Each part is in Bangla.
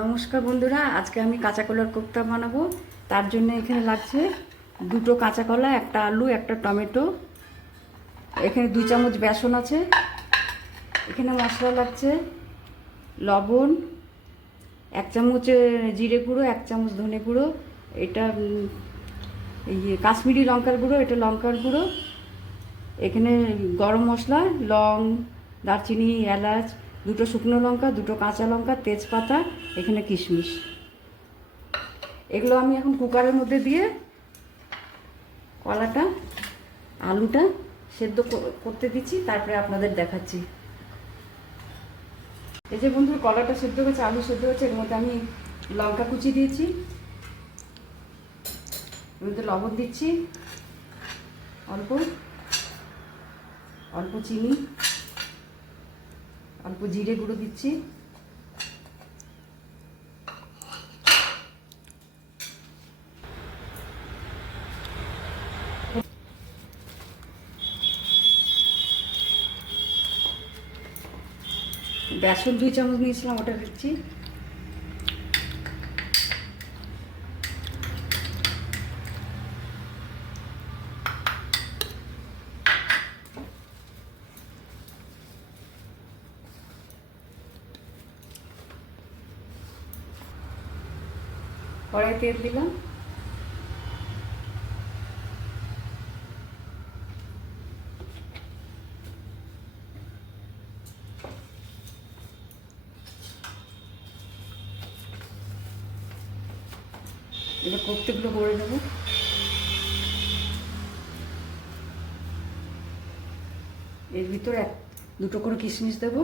নমস্কার বন্ধুরা, আজকে আমি কাঁচা কলার কোপ্তা বানাবো। তার জন্য এখানে লাগছে দুটো কাঁচা কলা, একটা আলু, একটা টমেটো, এখানে 2 চামচ বেসন আছে। এখানে মশলা লাগছে লবণ, 1 চামচ জিরে গুঁড়ো, 1 চামচ ধনে গুঁড়ো, এটা কাশ্মীরি লঙ্কার গুঁড়ো, এটা লঙ্কার গুঁড়ো। এখানে গরম মশলা, লং, দারচিনি, এলাচ, 2টো শুকনো লঙ্কা, 2টো কাঁচা লঙ্কা, তেজপাতা, এখানে কিশমিশ। এগুলো আমি এখন কুকারের মধ্যে দিয়ে কলাটা, আলুটা সেদ্ধ করতে দিচ্ছি, তারপরে আপনাদের দেখাচ্ছি। এই যে বন্ধুর কলাটা সেদ্ধ হয়েছে, আলু সেদ্ধ হয়েছে, এর মধ্যে আমি লঙ্কা কুচি দিয়েছি, এর মধ্যে লবণ দিচ্ছি অল্প, অল্প চিনি, অল্প জিরে গুঁড়ো দিচ্ছি, বেসন 2 চামচ নিয়েছিলাম, ওটা দিচ্ছি, কড়াই তেল দিলাম, এবার কোপ্তাগুলো করে দেবো। এর ভিতরে 2টো করে কিশমিশ দেবো,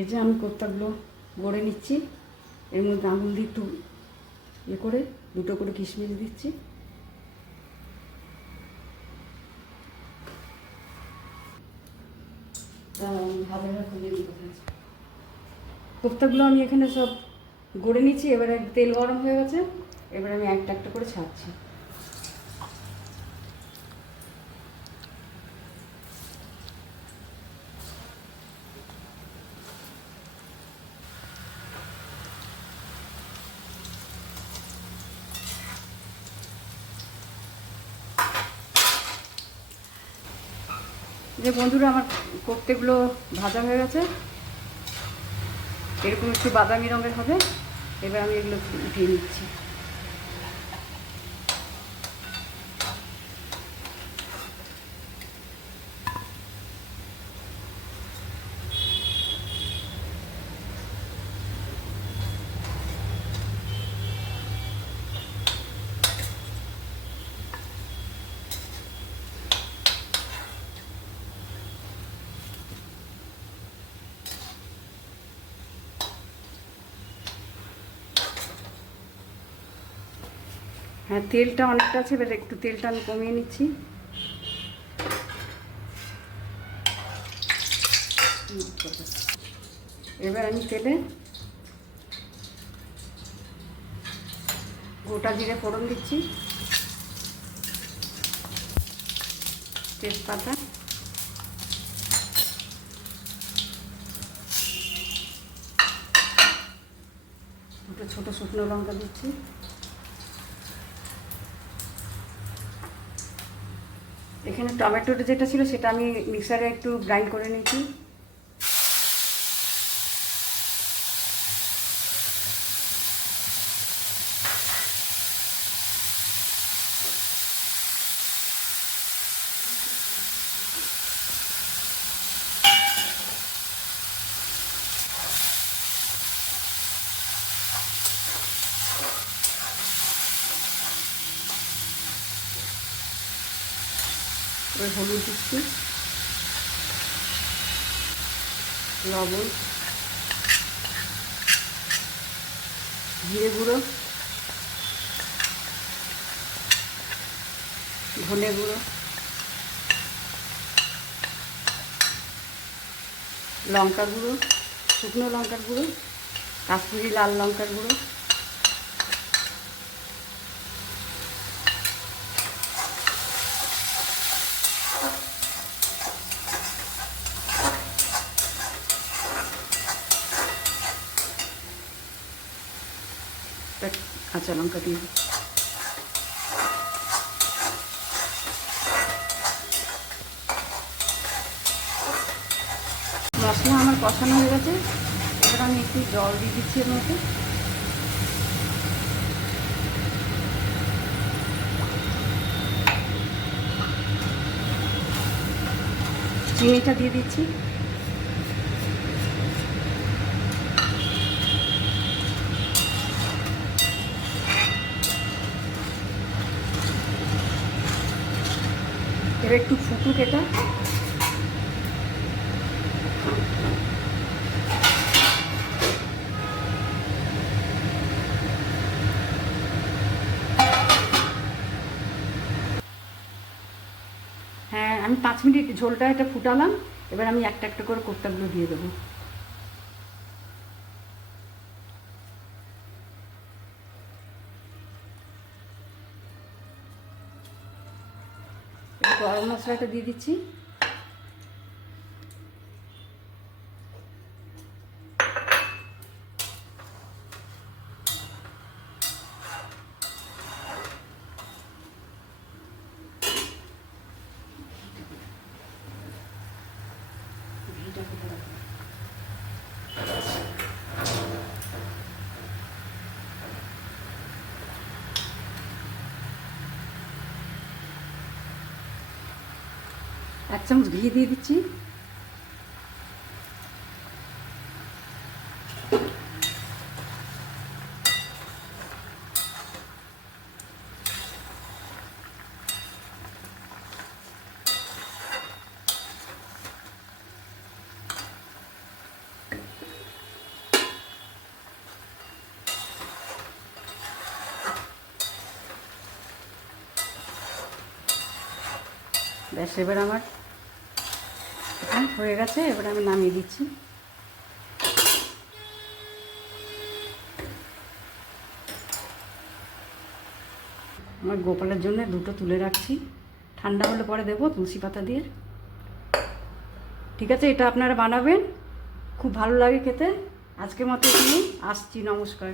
এই যে আমি কোপ্তাগুলো গড়ে নিচ্ছি, এর মধ্যে আঙুল দিয়ে একটু করে 2টো করে কিশমিশ দিচ্ছি, কোপ্তাগুলো আমি এখানে সব গড়ে নিচ্ছি। এবারে তেল গরম হয়ে গেছে, এবারে আমি একটা একটা করে ছাড়ছি। যে বন্ধুরা, আমার কোপ্তাগুলো ভাজা হয়ে গেছে, এরকম একটু বাদামি রঙের হবে। এবার আমি এগুলো উঠিয়ে নিচ্ছি। হ্যাঁ, তেলটা অনেকটা আছে, এবার একটু তেলটা আমি কমিয়ে নিচ্ছি। এবার আমি তেলে গোটা জিরে ফোড়ন দিচ্ছি, তেজপাতা, দুটো ছোটো শুকনো লঙ্কা দিচ্ছি, এখানে টমেটোটা যেটা ছিল সেটা আমি মিক্সারে একটু গ্রাইন্ড করে নিয়েছি, এবার হলুদ দিচ্ছি, লবণ, জিরে গুঁড়ো, ধনে গুঁড়ো, লঙ্কা গুঁড়ো, শুকনো লঙ্কার গুঁড়ো, কাশ্মীরি লাল লঙ্কার গুঁড়ো, কাঁচা লঙ্কা দিয়ে দিচ্ছি। মশলা আমার কষানো হয়ে গেছে, এবার আমি একটু জল দিয়ে দিচ্ছি এর মধ্যে। চিনিটা দিয়ে দিচ্ছি। এবার একটু ফুটুক এটা। হ্যাঁ, আমি 5 মিনিট ঝোলটা এটা ফুটালাম। এবার আমি একটা একটা করে কোপ্তাগুলো দিয়ে দেবো। গরম মশলাটা দিয়ে দিচ্ছি। এক চামচ ঘি দিয়ে দিচ্ছি। ব্যাস, এবার আমার হয়ে গেছে। এবার আমি নামিয়ে দিচ্ছি। আমার গোপালের জন্য দুটো তুলে রাখছি, ঠান্ডা হলে পরে দেবো তুলসী পাতা দিয়ে। ঠিক আছে, এটা আপনারা বানাবেন, খুব ভালো লাগে খেতে। আজকের মতো এখানেই আসছি, নমস্কার।